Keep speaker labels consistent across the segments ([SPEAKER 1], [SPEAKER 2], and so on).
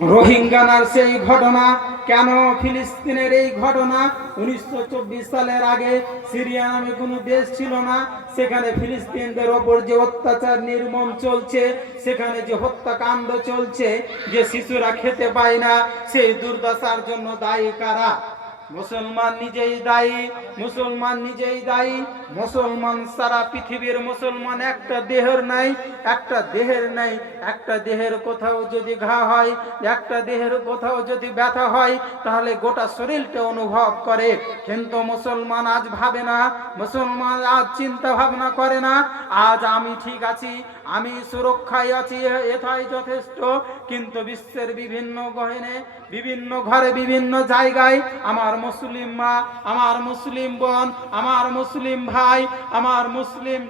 [SPEAKER 1] রোহিঙ্গানার সেই ঘটনা, কেন ফিলিস্তিনের এই ঘটনা? উনিশশো চব্বিশ সালের আগে সিরিয়া নামে কোনো দেশ ছিল না, সেখানে ফিলিস্তিনদের ওপর যে অত্যাচার নির্মম চলছে, সেখানে যে হত্যাকাণ্ড চলছে, যে শিশুরা খেতে পায় না, সেই দুর্দশার জন্য দায়ী কারা? মুসলমান নিজেই দায়ী, মুসলমান নিজেই দায়ী। মুসলমান সারা পৃথিবীর মুসলমান একটা দেহের নাই, একটা দেহের নাই, একটা দেহের কোথাও যদি ঘা হয়, একটা দেহের কোথাও যদি ব্যথা হয়, তাহলে গোটা শরীরটা অনুভব করে। কিন্তু মুসলমান আজ ভাবে না, মুসলমান আজ চিন্তা ভাবনা করে না, আজ আমি ঠিক আছি, আমি সুরক্ষায় আছি এটাই যথেষ্ট। কিন্তু বিশ্বের বিভিন্ন গহনে, বিভিন্ন ঘরে, বিভিন্ন জায়গায় আমার মুসলিম মা আমার মুসলিম বোন আমার মুসলিম ভাই আমার মুসলিম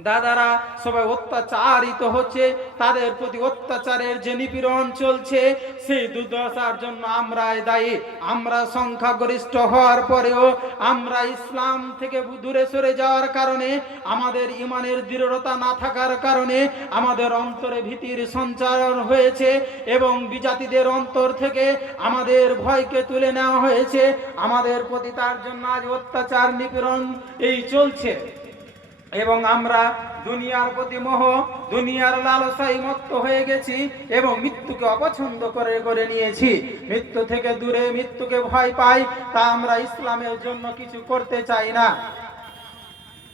[SPEAKER 1] দাদারা সবাই অত্যাচারিত হচ্ছে, তাদের প্রতি অত্যাচারের যে নিপীড়ন চলছে, সেই দুর্দশার জন্য আমরাই দায়ী। আমরা সংখ্যাগরিষ্ঠ হওয়ার পরেও আমরা ইসলাম থেকে দূরে সরে যাওয়ার কারণে, আমাদের ইমানের দৃঢ়তা না থাকার কারণে আমাদের অন্তরে ভীতির সঞ্চার হয়েছে এবং বিজাতিদের অন্তর থেকে আমাদের ভয়কে তুলে নেওয়া হয়েছে। আমাদের প্রতি তার জন্য আজ অত্যাচার, নিপীড়ন এই চলছে। এবং আমরা দুনিয়ার প্রতি মোহ দুনিয়ার লালসাই মত্ত হয়ে গেছি এবং মৃত্যুকে অপছন্দ করে করে নিয়েছি। মৃত্যু থেকে দূরে মৃত্যুকে ভয় পাই, তা আমরা ইসলামের জন্য কিছু করতে চাই না।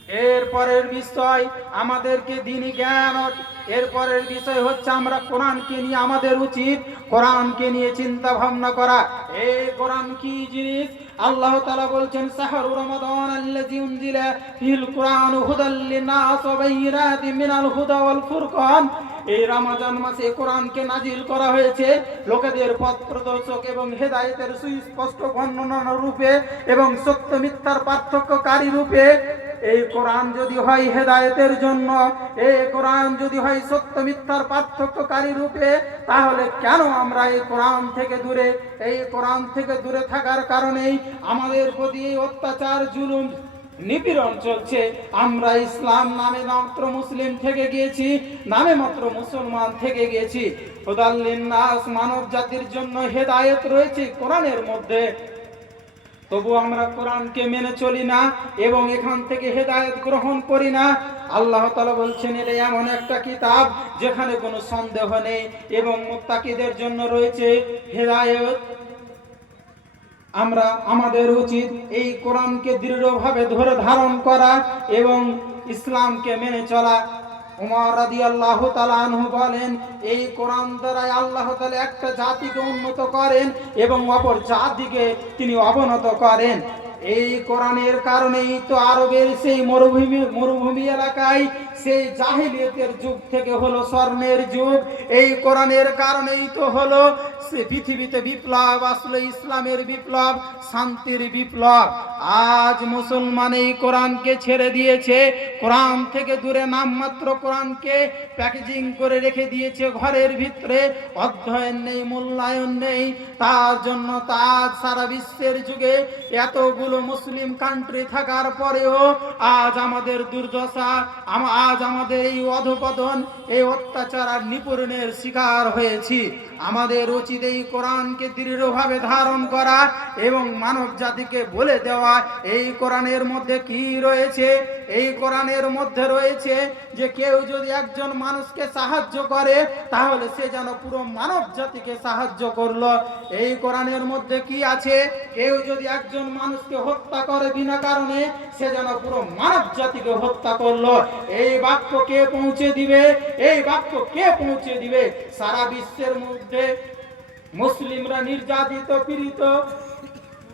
[SPEAKER 1] এর পরের বিষয় আমাদেরকে দিনই জ্ঞান এরপরের এর পরের বিষয় হচ্ছে আমরা কোরআনকে নিয়ে আমাদের উচিত কোরআনকে নিয়ে চিন্তা ভাবনা করা। এই কোরআন কি জিনিস? আল্লাহ তাআলা বলছেন সাহরু রমাদান আল্লাযী উনজিলা ফিল কুরআন হুদাল লিনাস ওয়া বাইয়িনাতিন মিনাল হুদা ওয়াল ফুরকান। এই রমাজান মাসে কোরআনকে নাজিল করা হয়েছে। লোকেদের পথ প্রদর্শক এবং হেদায়েতের সুস্পষ্ট বর্ণনা রূপে এবং সত্য মিথ্যার পার্থক্যকারী রূপে এই কোরআন যদি হয় হেদায়েতের জন্য, এই কোরআন যদি হয় সত্য মিথ্যার পার্থক্যকারী রূপে, তাহলে কেন আমরা এই কোরআন থেকে দূরে? এই কোরআন থেকে দূরে থাকার কারণেই আমাদের প্রতি এই অত্যাচার, জুলুম নিপীড়ন চলছে। আমরা ইসলাম নামে মাত্র মুসলিম থেকে গিয়েছি, নামে মাত্র মুসলমান থেকে গিয়েছি। নাস মানব জাতির জন্য হেদায়েত রয়েছে কোরআনের মধ্যে। তবু আমরা কোরআনকে মেনে চলি না এবং এখান থেকে হেদায়ত গ্রহণ করি না। আল্লাহ তাআলা বলছেন, এটা এমন একটা কিতাব যেখানে কোনো সন্দেহ নেই এবং মুত্তাকিদের জন্য রয়েছে হেদায়েত। আমরা আমাদের উচিত এই কোরআনকে দৃঢ়ভাবে ধরে ধারণ করা এবং ইসলামকে মেনে চলা। উমর রাদিয়াল্লাহু তাআলা আনহু বলেন, এই কোরআন দ্বারাই আল্লাহ তাআলা একটা জাতিকে উন্নত করেন এবং অপর জাতিকে তিনি অবনত করেন। এই কোরআনের কারণেই তো আরবের সেই মরুভূমি মরুভূমি এলাকায় সেই জাহিলিয়তের যুগ থেকে হলো স্বর্ণের যুগ। এই কোরআনের কারণেই তো হলো সে পৃথিবীতে বিপ্লব, আসলে ইসলামের বিপ্লব, শান্তির বিপ্লব। আজ মুসলমান এই কোরআনকে ছেড়ে দিয়েছে, কোরআন থেকে দূরে নামমাত্র কোরআনকে প্যাকেজিং করে রেখে দিয়েছে ঘরের ভিতরে। অধ্যয়ন নেই, মূল্যায়ন নেই, তার জন্য তার সারা বিশ্বের যুগে এতগুলো মুসলিম কান্ট্রি থাকার পরেও আজ আমাদের দুর্দশা আজ আমাদের এই অধপতন, এই অত্যাচার আর নিপূরণের শিকার হয়েছি। আমাদের উচিত এই কোরআনকে দৃঢ়ভাবে ধারণ করা এবং মানব জাতিকে বলে দেওয়া, এই কোরআনের মধ্যে কি রয়েছে? এই কোরআনের মধ্যে রয়েছে যে কেউ যদি একজন মানুষকে সাহায্য করে, তাহলে সে যেন পুরো মানব জাতিকে সাহায্য করল। এই কোরআনের মধ্যে কি আছে? কেউ যদি একজন মানুষকে হত্যা করে বিনা কারণে সে যেন পুরো মানব জাতিকে হত্যা করল। এই বাক্য কে পৌঁছে দিবে? এই বাক্য কে পৌঁছে দিবে? সারা বিশ্বের মধ্যে মুসলিমরা নির্যাতিত, পীড়িত।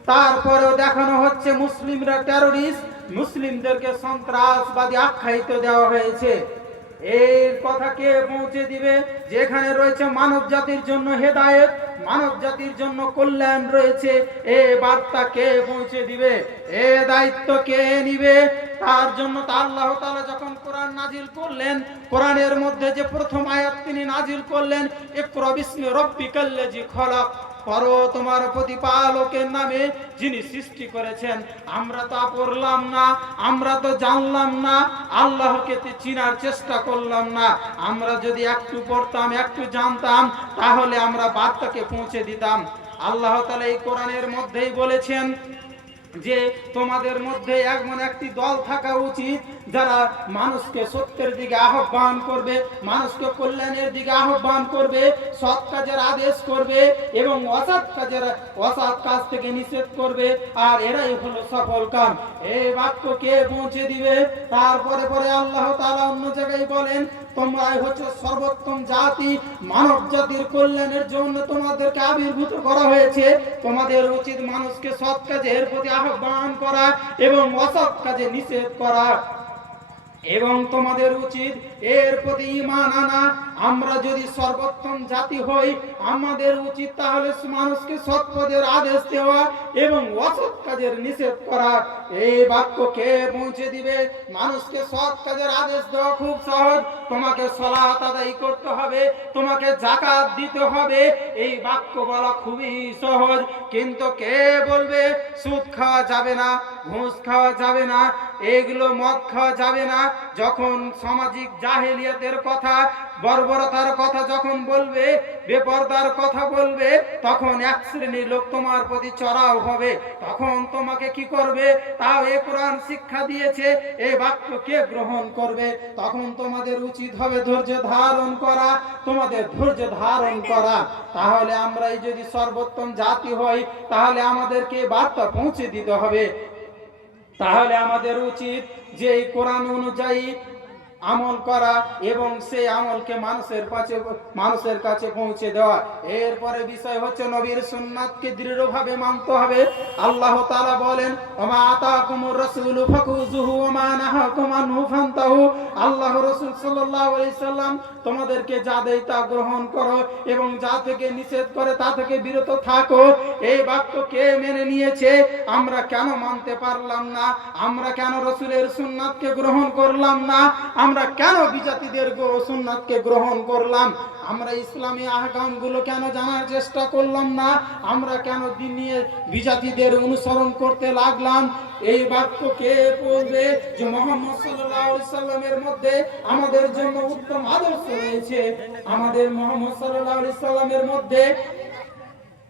[SPEAKER 1] তারপরেও দেখানো হচ্ছে মুসলিমরা টেরোরিস্ট মুসলিমদেরকে সন্ত্রাসবাদী আখ্যায়িত দেওয়া হয়েছে। এর কথা কে পৌঁছে দিবে? যেখানে রয়েছে মানব জাতির জন্য হেদায়েত, মানব জাতির জন্য কল্যাণ রয়েছে, এ বার্তা কে পৌঁছে দিবে? এ দায়িত্ব কে নিবে? তার জন্য তা আল্লাহ তাআলা যখন কোরআন নাজিল করলেন, কোরআনের মধ্যে যে প্রথম আয়াত তিনি নাজিল করলেন, ইকরা বিসমি রাব্বিকাল্লাযী খলাক। পরো তোমার প্রতিপালকের নামে যিনি সৃষ্টি করেছেন। আমরা তা পড়লাম না, আমরা তো জানলাম না, আল্লাহকে চিনার চেষ্টা করলাম না। আমরা যদি একটু পড়তাম, একটু জানতাম, তাহলে আমরা বার্তাকে পৌঁছে দিতাম। আল্লাহ তালা এই কোরআনের মধ্যেই বলেছেন যে তোমাদের মধ্যে এমন একটি দল থাকা উচিত যারা মানুষকে সত্যের দিকে আহ্বান করবে, মানুষকে কল্যাণের দিকে আহ্বান করবে, সৎ কাজের আদেশ করবে এবং অসৎ কাজের, অসৎ কাজ থেকে নিষেধ করবে। আর এরাই হলো সফল কাম। এই বাক্য কে পৌঁছে দিবে? তারপরে পরে আল্লাহ তাআলা অন্য জায়গায় বলেন তোমরাই হচ্ছে সর্বোত্তম জাতি। মানব জাতির কল্যাণের জন্য তোমাদেরকে আবির্ভূত করা হয়েছে। তোমাদের উচিত মানুষকে সৎ কাজের প্রতি আহ্বান করা এবং অসৎ কাজে নিষেধ করা। এবং তোমাদের উচিত এর প্রতি ইমান আনা। আমরা যদি সর্বোত্তম জাতি হই, আমাদের উচিত তাহলে মানুষকে সৎ পদের আদেশ দেওয়া এবং অসৎ কাজের নিষেধ করা। এই বাক্য কে পৌঁছে দিবে। মানুষকে সৎ কাজের আদেশ দেওয়া খুব সহজ। তোমাকে সলাত আদায় করতে হবে, তোমাকে জাকাত দিতে হবে। এই বাক্য বলা খুবই সহজ। কিন্তু কে বলবে, সুদ খাওয়া যাবে না, ঘুষ খাওয়া যাবে না, এগুলো মদ খাওয়া যাবে না। যখন সামাজিক জাহেলিয়াতের কথা বর্বরতার কথা যখন বলবে, বেপরদার কথা বলবে, তখন এক শ্রেণির লোক তোমার প্রতি চড়াও হবে। তখন তোমাকে কি করবে? তাও এ কোরআন শিক্ষা দিয়েছে, এ বাক্য কে গ্রহণ করবে? তখন তোমাদের উচিত হবে ধৈর্য ধারণ করা, তোমাদের ধৈর্য ধারণ করা। তাহলে আমরাই যদি সর্বোত্তম জাতি হই, তাহলে আমাদেরকে বার্তা পৌঁছে দিতে হবে। তাহলে আমাদের উচিত যে এই কোরআন অনুযায়ী আমল করা এবং সেই আমলকে মানুষের কাছে মানুষের কাছে পৌঁছে দেওয়া। এরপরে বিষয় হচ্ছে নবীর সুন্নাতকে দৃঢ়ভাবে মানতে হবে। আল্লাহ তাআলা বলেন, ওমা আতাকুমুর রাসূলু ফাকুজুহু ওমা নাহাকুম আনহু ফান্তাহু। আল্লাহ রাসূল সাল্লাল্লাহু আলাইহি সাল্লাম, তোমাদেরকে যা দেয় তা গ্রহণ করো এবং যা থেকে নিষেধ করে তা থেকে বিরত থাকো। এই বাক্য কে মেনে নিয়েছে? আমরা কেন মানতে পারলাম না? আমরা কেন রসুলের সুন্নাতকে গ্রহণ করলাম না? আমরা কেন বিজাতিদের সুন্নাতকে গ্রহণ করলাম? আমরা ইসলামী আহকামগুলো কেন জানার চেষ্টা করলাম না? আমরা কেন দিন নিয়ে বিজাতিদের অনুসরণ করতে লাগলাম? এই বাক্য কে বলবে যে মোহাম্মদ সাল্লামের মধ্যে আমাদের জন্য উত্তম আদর্শ রয়েছে। আমাদের মোহাম্মদ সাল্লাল্লাহু সাল্লামের মধ্যে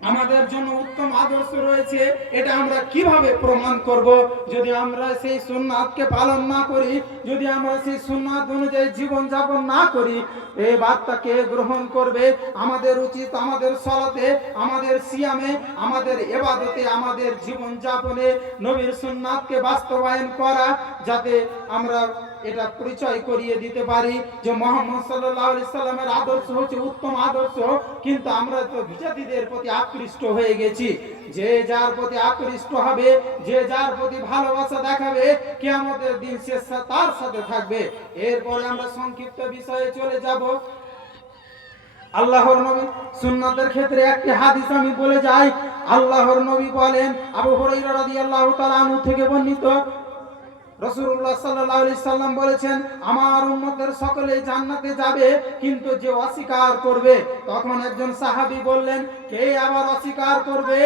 [SPEAKER 1] আমাদের জন্য উত্তম আদর্শ রয়েছে, এটা আমরা কীভাবে প্রমাণ করব? যদি আমরা সেই সুন্নাতকে পালন না করি, যদি আমরা সেই সুন্নাত অনুযায়ী জীবন যাপন না করি, এই বার্তাকে গ্রহণ করবে আমাদের উচিত আমাদের সলাতে, আমাদের সিয়ামে, আমাদের এবাদতে, আমাদের জীবন যাপনে নবীর সুন্নাতকে বাস্তবায়ন করা, যাতে আমরা এটা পরিচয় করিয়ে দিতে পারি যে মোহাম্মদ সাল্লামের আদর্শ হচ্ছে উত্তম আদর্শ, কিন্তু আমরা তো বিজাতিদের প্রতি আকৃষ্ট হয়ে গেছি। যে যার প্রতি আকৃষ্ট হবে, যে যার প্রতি ভালোবাসা দেখাবে, কিয়ামতের দিন সে তার সাথে থাকবে। এরপরে আমরা সংক্ষিপ্ত বিষয়ে চলে যাব। আল্লাহর নবী সুন্নাতের ক্ষেত্রে একটি হাদিস আমি বলে যাই। আল্লাহর নবী বলেন, আবু হুরাইরা রাদিয়াল্লাহু তাআলা আনহু থেকে বর্ণিত রসুল্লাহ আলাইহি সাল্লাম বলেছেন, আমার উম্মতের সকলেই জান্নাতে যাবে, কিন্তু যে অস্বীকার করবে। তখন একজন সাহাবী বললেন আবার অস্বীকার করবে?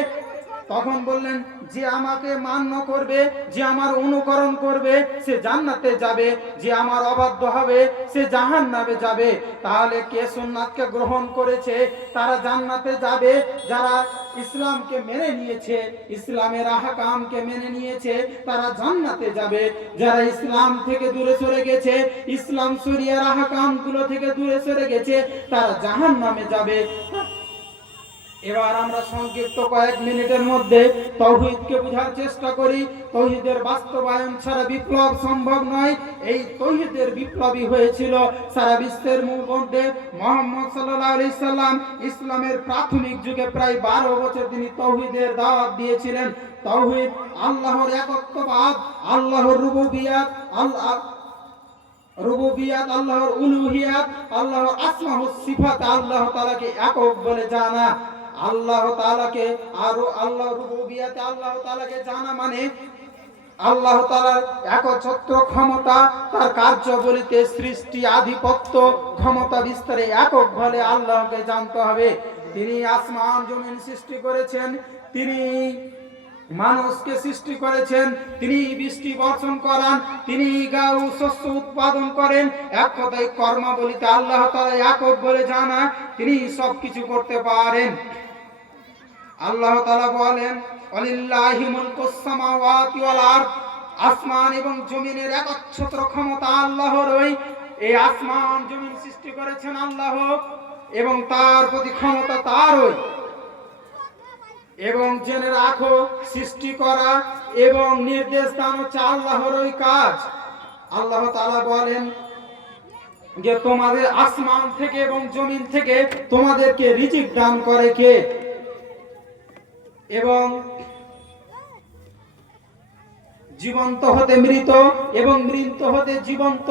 [SPEAKER 1] তখন বললেন, যে আমাকে মান্য করবে, যে আমার অনুকরণ করবে, সে জান্নাতে যাবে, যে আমার অবাধ্য হবে, সে জাহান্নামে যাবে। তাহলে কে সুন্নাতকে গ্রহণ করেছে? তারা জান্নাতে যাবে, যারা ইসলামকে মেনে নিয়েছে, ইসলামের আহকামকে মেনে নিয়েছে, তারা জান্নাতে যাবে। যারা ইসলাম থেকে দূরে সরে গেছে, ইসলাম শরিয়ার আহকামগুলো থেকে দূরে সরে গেছে, তারা জাহান নামে যাবে। এবার আমরা সংক্ষিপ্ত কয়েক মিনিটের মধ্যে তৌহিদকে বোঝার চেষ্টা করি। তৌহিদের বাস্তবায়ন ছাড়া বিপ্লব সম্ভব নয়। এই তৌহিদের বিপ্লবী হয়েছিল সারা বিশ্বের মধ্যে মোহাম্মদ আলাইহি সাল্লাম ইসলামের প্রাথমিক যুগে প্রায় বারো বছর তিনি তৌহিদের দাওয়াত দিয়েছিলেন। তৌহিদ আল্লাহর একত্ববাদ, আল্লাহর রুবুবিয়াত আল্লাহ রুবুবিয়াত, আল্লাহর উলুহিয়াত, আল্লাহর আসমা সিফাত, আল্লাহ তাআলাকে একক বলে জানা। আল্লাহ তালাকে আরও আল্লাহ রুবুবিয়াতে আল্লাহ তালাকে জানা মানে আল্লাহ তালার একচ্ছত্র ক্ষমতা, তার কার্য বলিতে সৃষ্টি আধিপত্য ক্ষমতা বিস্তারে একক বলে আল্লাহকে জানতে হবে। তিনি আসমান জমিন সৃষ্টি করেছেন, তিনি মানুষকে সৃষ্টি করেছেন, তিনি বৃষ্টি বর্ষণ করান, তিনি গাও শস্য উৎপাদন করেন, এক কথায় কর্মাবলিতে আল্লাহ তালা একক বলে জানা, তিনি সবকিছু করতে পারেন। আল্লাহ তালা বলেন, অলিল্লাহি মুলকুস সামাওয়াতি আসমান এবং জমিনের একচ্ছত্র ক্ষমতা আল্লাহরই এই আসমান জমিন সৃষ্টি করেছেন আল্লাহ, এবং তার প্রতি ক্ষমতা তার তারই এবং জেনে রাখো, সৃষ্টি করা এবং নির্দেশ দান হচ্ছে আল্লাহরই কাজ। আল্লাহ তাআলা বলেন যে, তোমাদের আসমান থেকে এবং জমিন থেকে তোমাদেরকে রিজিক দান করে কে? এবং জীবন্ত হতে মৃত এবং মৃত হতে জীবন্ত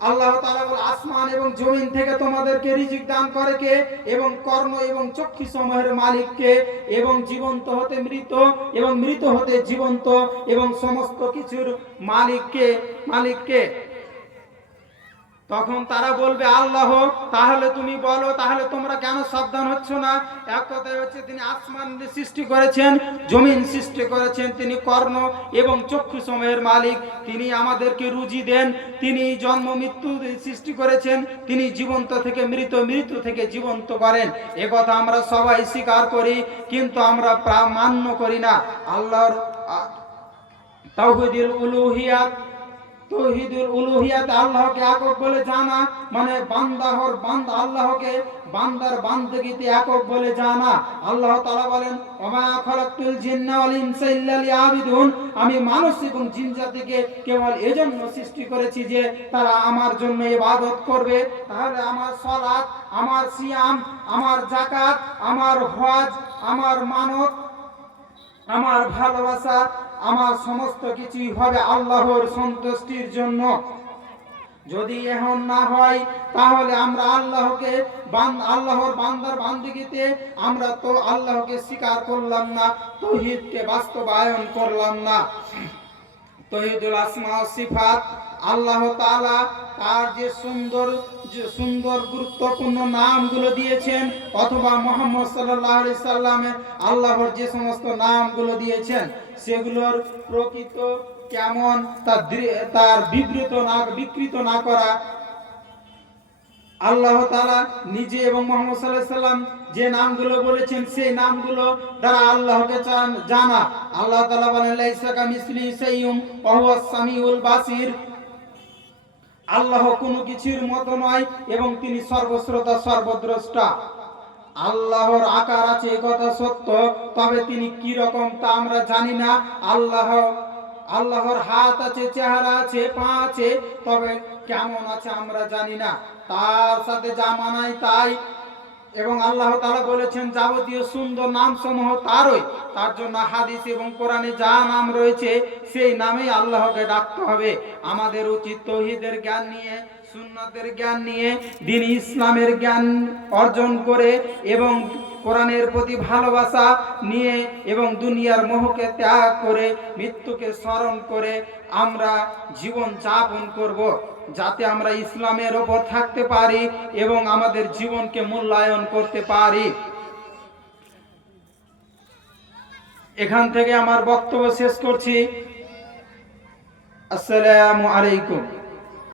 [SPEAKER 1] আল্লাহ তাআলা বলে, আসমান এবং জমিন থেকে তোমাদেরকে রিজিক দান করে কে? এবং কর্ণ এবং চক্ষু সমূহের মালিককে এবং জীবন্ত হতে মৃত, এবং মৃত হতে জীবন্ত, এবং সমস্ত কিছুর মালিককে মালিককে তখন তারা বলবে, আল্লাহ, তাহলে তুমি বলো, তাহলে তোমরা কেন সাবধান হচ্ছ না? এক কথায় হচ্ছে, তিনি আসমান সৃষ্টি করেছেন, জমিন সৃষ্টি করেছেন, তিনি কর্ণ এবং চক্ষু সময়ের মালিক। তিনি আমাদেরকে রুজি দেন, তিনি জন্ম, মৃত্যু সৃষ্টি করেছেন, তিনি জীবন্ত থেকে মৃত, মৃত্যু থেকে জীবন্ত করেন। এ কথা আমরা সবাই স্বীকার করি, কিন্তু আমরা মান্য করি না। আল্লাহর তাওহীদুল উলুহিয়াত তৌহিদুল উলুহিয়াত আল্লাহকে একক বলে জানা মানে বান্দা আল্লাহকে, বান্দার একক বলে জানা। আল্লাহ বলেন, ওমা জিন্না আমি মানুষ এবং জিন জাতিকে কেবল এজন্য সৃষ্টি করেছি যে তারা আমার জন্য ইবাদত করবে। তাহলে আমার সালাত, আমার সিয়াম, আমার যাকাত, আমার হজ, আমার মানত, আমার ভালোবাসা আমার সমস্ত কিছুই হবে আল্লাহর সন্তুষ্টির জন্য। যদি এখন না হয়, তাহলে আমরা আল্লাহকে আল্লাহর বান্দার বান্দিগিতে আমরা তো আল্লাহকে স্বীকার করলাম না, তহিদকে বাস্তবায়ন করলাম না। তহিদুল আসমা সিফাত, আল্লাহ তাআলা তার যে সুন্দর যে সুন্দর গুরুত্বপূর্ণ নামগুলো দিয়েছেন, অথবা মোহাম্মদ আলাইহি সাল্লামে আল্লাহর যে সমস্ত নামগুলো দিয়েছেন, সেগুলোর প্রকৃত কেমন, তার তার বিবৃত না, বিকৃত না করা আল্লাহ তাআলা নিজে এবং মোহাম্মদ সাল্লাম যে নামগুলো বলেছেন, সেই নামগুলো দ্বারা আল্লাহকে চান- জানা। আল্লাহ তালা বলেন সামিউল বাসির। আল্লাহ কোনো কিছুর মতো নয় এবং তিনি সর্বশ্রোতা, সর্বদ্রষ্টা। আল্লাহর আকার আছে কথা সত্য, তবে তিনি কি রকম তা আমরা জানি না। আল্লাহ, আল্লাহর হাত আছে, চেহারা আছে, পা আছে, তবে কেমন আছে আমরা জানি না। তার সাথে যা মানায় তাই। এবং আল্লাহ তাআলা বলেছেন, যাবতীয় সুন্দর নাম সমূহ তারই। তার জন্য হাদিস এবং কোরআনে যা নাম রয়েছে, সেই নামেই আল্লাহকে ডাকতে হবে। আমাদের উচিত তহিদের জ্ঞান নিয়ে, সুন্নতের জ্ঞান নিয়ে, দিন ইসলামের জ্ঞান অর্জন করে এবং কোরআনের প্রতি ভালোবাসা নিয়ে এবং দুনিয়ার মোহকে ত্যাগ করে, মৃত্যুকে স্মরণ করে আমরা জীবন যাপন করব। যাতে আমরা ইসলামের ওপর থাকতে পারি এবং আমাদের জীবনকে মূল্যায়ন করতে পারি। এখান থেকে আমার বক্তব্য শেষ করছি। আসসালামু আলাইকুম।